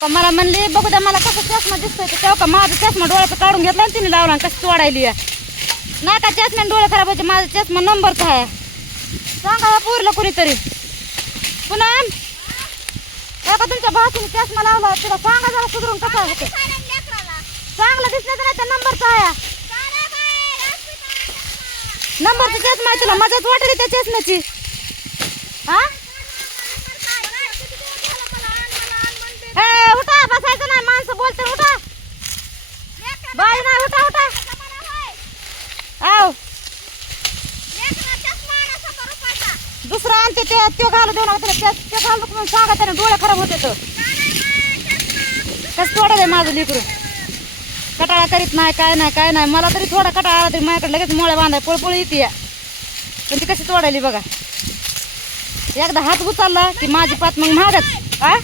मला म्हणली बघू द्या मला कसं चष्मा दिसतोय तेव्हा का माझा चष्मा डोळ्याचा काढून घेतला आणि तिने लावला कसं तोडायली नाही का चष्म्याने डोळे खराब व्हायचे माझा चष्मा नंबरचा आहे सांगा पूरला कुणीतरी पुन्हा का तुमच्या भाषेने चष्मा लावला तिला सांगा जरा सुधरून कसा होते चांगला दिसण्याचा नाही तर नंबरचा आहे नंबरचा चष्मा आहे तुला मजाच वाटली त्या चष्म्याची हा उठा बसायचं नाही माणसं बोलते उठा बाई नाही उठा उठा आव दुसरा आणते ते घालू देऊ नका ते घालू म्हणून सांगा त्याने डोळे खराब होते तर कसं तोडलं आहे माझं लेकरू कटाळा करीत नाही काय नाही मला तरी थोडा कटाळा आला तरी माझ्याकडे लगेच मोळ्या बांधाय पळपळ येते पण ती कशी तोडायली बघा एकदा हात उचलला की माझी पात मग महागच आ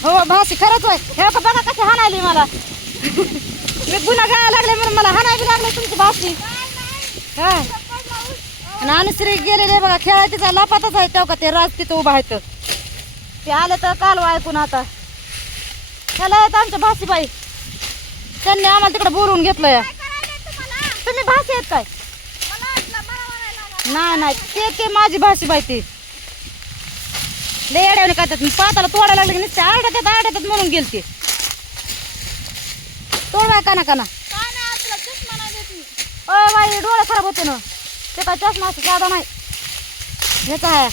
हो भाशी खरंच होय हे का बघा कशी हाणायली मला मी गुन्हा गायला लागले म्हणून मला हाणायला लागले तुमची भाशी हा आणि अनुश्री गेलेले बघा खेळाय तिचा लापातच आहे तेव्हा का ते राज तिथं उभा आहेत ते आले तर काल ऐकून आता त्याला येत आमच्या भाशीबाई त्यांनी आम्हाला तिकडे बोलवून घेतलंय तुम्ही भाषी आहेत काय नाही ते माझी भाषीबाई ती लय येड्याने काय पाताला तोडायला लागले की नुसते आरड्यात म्हणून गेलते तोडवाय काना काना अय बाई डोळे खराब होते ना ते काय चष्मा असं साधा नाही ह्याचा आहे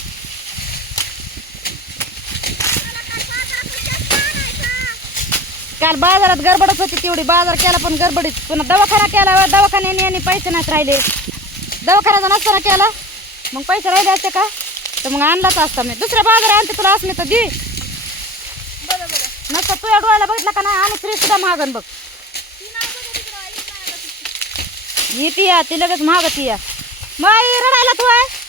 काल बाजारात गडबडच होती तेवढी बाजार केला पण गडबडीत पुन्हा दवाखाना केला दवाखान्याने आणि पैसे नाहीत राहिले दवाखान्याचा नसताना केला मग पैसे राहिले असते का तर मग आणलाच असता मी दुसऱ्या बाजार आणते तुला असणे तर दे नसता तुझ्या डोळ्याला बघितला का नाही आणि फ्री सुद्धा महागन बघ ही ती या ती लगेच महागती या माई रडायला तू आहे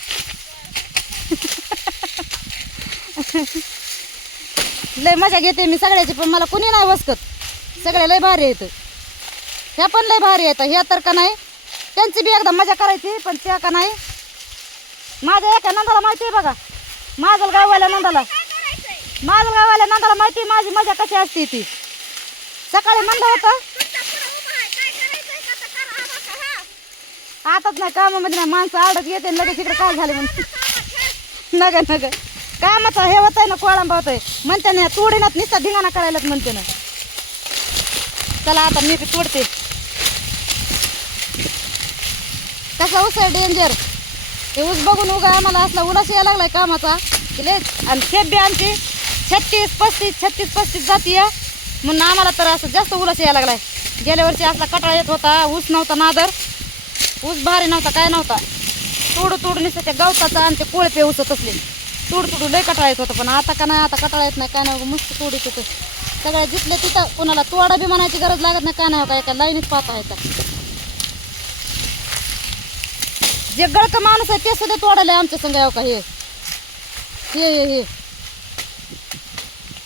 लय मजा घेते मी सगळ्याची पण मला कुणी नाही वसकत सगळे लय भारी येत ह्या पण लय भारी येतं ह्या तर का नाही त्यांची बी एकदा मजा करायची पण त्या का नाही माझ्या एका नंदाला माहिती आहे बघा माजलगाववाल्या नंदाला माहिती माझी मजा कशी असते ती सकाळी म्हणलं होतं आताच नाही कामामध्ये नाही माणसं आडत येते लगेच इकडे काय झाले म्हणून नग कामाचा हे होत आहे ना कोळंबा होत आहे म्हणते ना तोडीनात नुसता धिंगाणा करायलाच म्हणते ना चला आता मी तोडते कसा ऊस आहे डेंजर ते ऊस बघून उगा आम्हाला असला उलास यायला लागलाय कामाचा आणि खेप बी आमची 36-35 जाती आहे म्हणून आम्हाला तर असं जास्त उलास यायला लागलाय गेल्या वर्षी असला कटाळा येत होता ऊस नव्हता नादर ऊस भारी नव्हता काय नव्हता तोडू नुसतं त्या गवताचा आणि ते कोळपे उसत असले तोडू लय कटाळा येत होतं पण आता का नाही आता कटाळा येत नाही काय नाही मस्त तोडीत होतं सगळ्या जिथले तिथं कोणाला तोडा बी म्हणायची गरज लागत नाही काय नाही का एका लाईनीत पाहता येतात जे गळक माणूस आहे ते सुद्धा तोडायला आमच्या संग का हे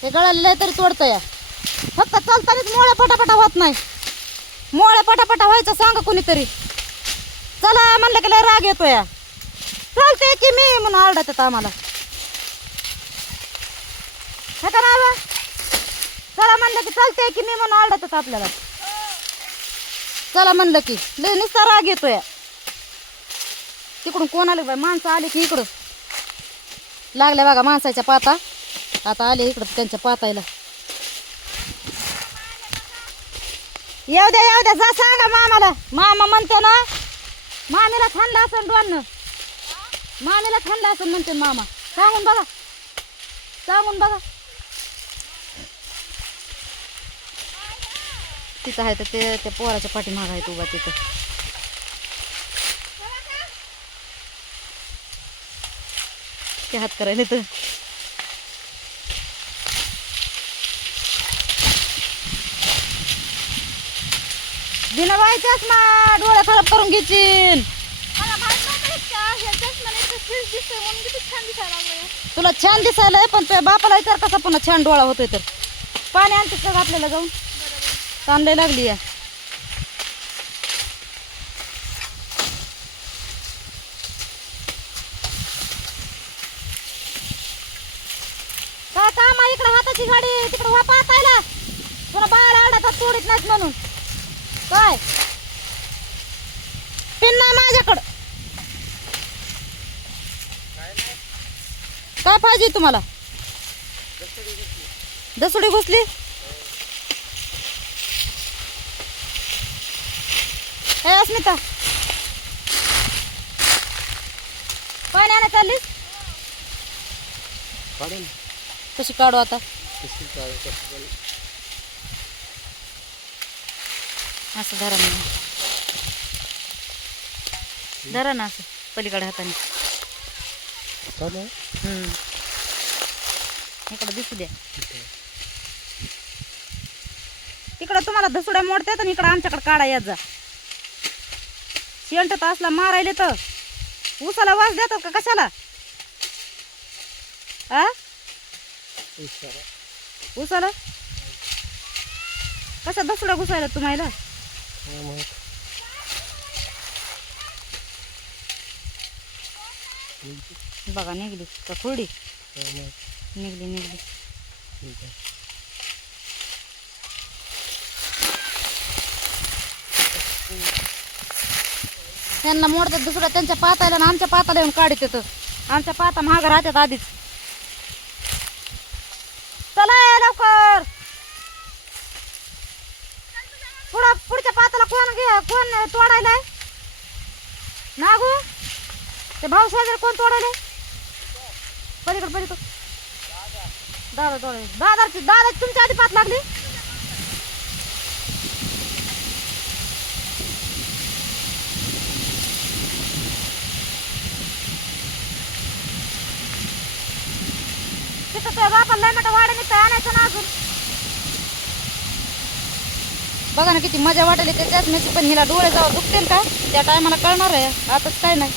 गळालेलं तरी तोडतं या फक्त चालतानाच मोळ्या पटापटा होत नाही मोळ्या पटापटा व्हायचं सांगा कोणीतरी चला म्हणलं की लय राग येतो या चालते की मी म्हणून आरडत येतं आम्हाला हे का नाही चला म्हणलं की चालते की मी म्हणून आरडत येतं आपल्याला चला म्हणलं की लय नुसता राग येतो या तिकडून कोण आले बाई माणसं आली की इकडं लागल्या बघा माणसाच्या पाता आता आले इकडं त्यांच्या पातायला येऊ द्या जा सांगा मामाला मामा म्हणते ना मामीला थांबला असेल डोन मामीला थांबला असेल म्हणते मामा सांगून बघा तिथं आहे तर ते त्या पोराच्या पाठीमाग आहे उभा तिथं ते हात करायला तर बिना व्हायच्याच मा डोळे खराब करून घेशील तुला छान दिसायला पण तुझ्या बापाला विचार कसा पुन्हा छान डोळा होतोय तर पाणी आणते सगळं आपल्याला जाऊन तांदळी लागली या काय काम आहे इकडे हात हाताची गाडी तिकडे वा पाहतायला तुला बाळाला आडातात तोडीत नाहीत म्हणून काय पिन नाही माझ्याकडं काय पाहिजे तुम्हाला दसुडी घुसली हे अस्मिता पाणी आणा चाललीस कशी काढू आता असं धरा ना धरा ना असं पलीकडे हाताने इकडं दिसू द्या तिकडं तुम्हाला धसुड्या मोडतात आणि इकडं आमच्याकडे काढा यात जा शेंट असला मारायले तर ऊसाला वास देतात का कशाला आ ऊसाला कशा धसुड्या घुसायला तुम्हाला बघा निघली का खुर्डी निघली निघली त्यांना मोडतात दुसऱ्या त्यांच्या पाताला ना आमच्या पाताला येऊन काढत येतं आमच्या पाता महाग राहतात आधीच चला लवकर पुढच्या पाताला कोण तोडायलाय नागू ते भाऊ शेजारी कोण तोडायलाय पलीकडे पलीकडे दादा तोडाय दादा तुमच्या आधी पात लागली तिथं बापाला लय मोठं वाडे निघतं आणायचं ना अजून बघा ना किती मजा वाटेल त्याच्याच मेची पण हिला डोळे जावं दुखतील का त्या टायमाला कळणार आहे आताच काय नाही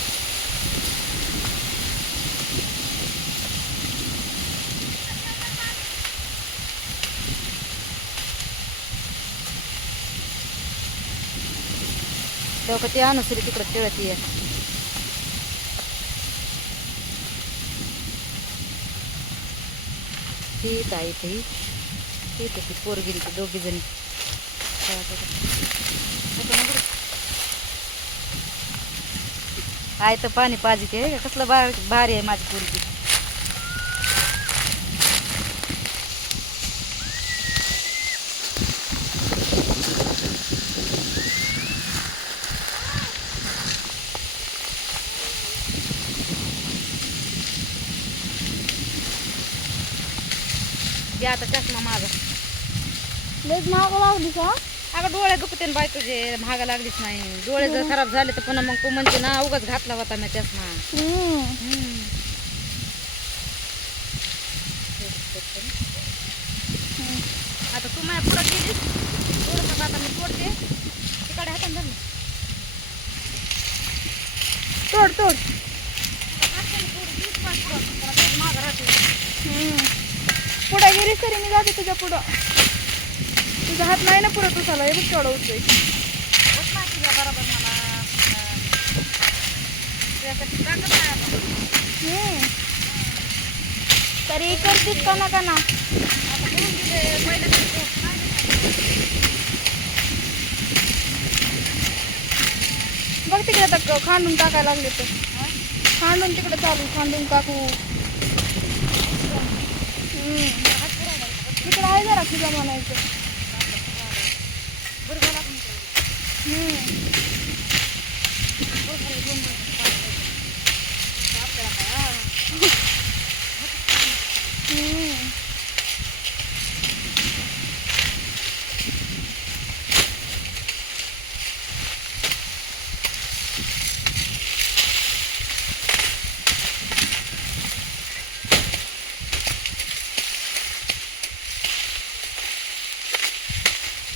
तेव्हा ती अनुसरी तिकडे खेळत ये ती ताई ती पोरगी दोघी जणी आहे तर पाणी पाहिजे कसलं भारी आहे माझी पोरगी घ्या आता चष्मा माझा लयच महाग लावली का अगं डोळे दुखते बाय तुझे महाग लागलीच नाही डोळे जर खराब झाले तर पुन्हा मग तू म्हणजे ना उगाच घातला होता मी चष्मा आता तू माझ्या पुढे गेलीस थोडस आता मी तोडते तिकडे हाताने धर तोड तोड महाग राहते पुढे गेलीस तरी मी जाते तुझ्या पुढं तुझा हात नाही ना पुरत उचलला हे बघ केवढा उचलाय बरोबर मला त्यासाठी ताकद नाही आता तरी करतीस का ना आता करून दिले पहिले बघ तिकडे आता खांडून टाकायला लागले तर खांडून तिकडे चालू खांडून टाकू तिकडे आहे जरा तुझा म्हणायचं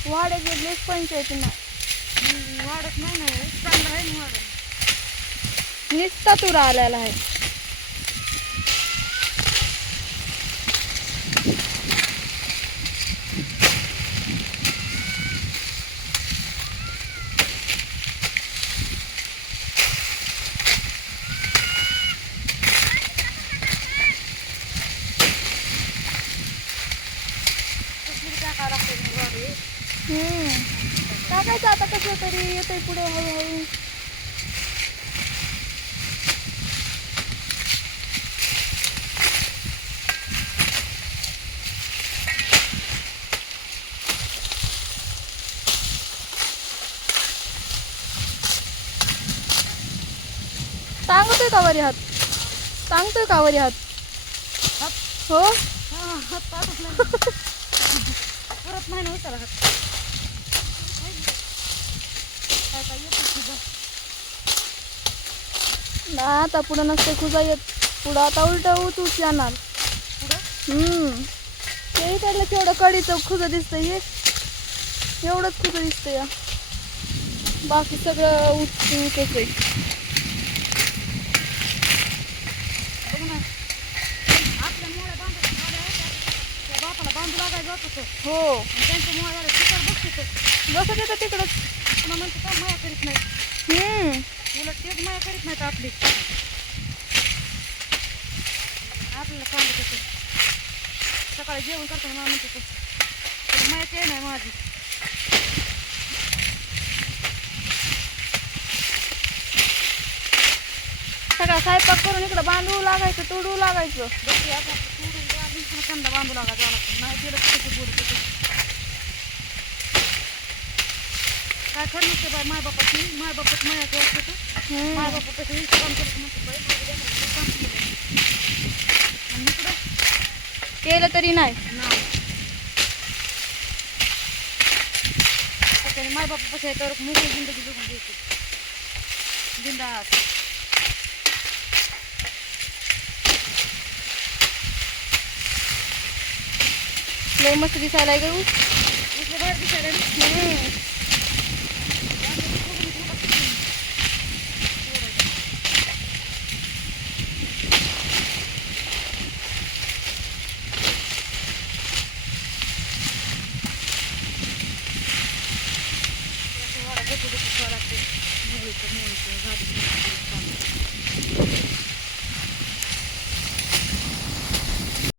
वाड्याचे लेस पंचायती नाही वाढत नाही ना चांगलं आहे ना वाढत निस्ता तुरा आलेला आहे टाकायला लागते टाकायचं आता कसं तरी येतंय पुढे हळूहळू. टांगतोय का वरी हात? टांगतोय का वरी हात? हात? हो. हात पाठवत नाही परत नाही ना उचला हात. काय काय येतं तुझं? ना आता पुढं नसते खुजा येत. पुढं आता उलट ऊच जाणार. पुढं ते इकडलं केवढं कडीचं खुजं दिसतंय हे. एवढंच खुजं दिसतंय या. बाकी सगळं ऊचच आहे. बघ ना आपल्या मोळ्या बांधून मोळ्या आहेत त्या बापाला बांधू लागायचं जात होतं. हो. आणि त्यांच्या मोळ्या तिकडं बघतो बसत येतं तिकडंच. पुन्हा म्हणतो का माया करीत नाही. उलट तेच माया करीत नाहीत आपली. आपल्याला सांगत होते सकाळी जेवण करताना मला म्हणत होतं मायाच आहे नाही माझी. सगळा स्वयंपाक करून इकडं बांधू लागायचं, तोडू लागायचं. बघते आता सोडून बांधून पुन्हा कंदा बांधू लागायचा लागतो. नाही गेलं तर कसं बोलत होतं. काय खरं नसते बाय मायबापाच मायाचं असतं तर मायबापाचं काम करत म्हणतो बाई माझं लेकराचं काम केलं. आणि इकडं केलं तरी नाही. त्याच्याने मायबापापाशी आहे तर मोकळी जिंदगी जगून घ्यायची बिंदास. लय मस्त दिसायला ग. इथले बाहेर दिसायला ना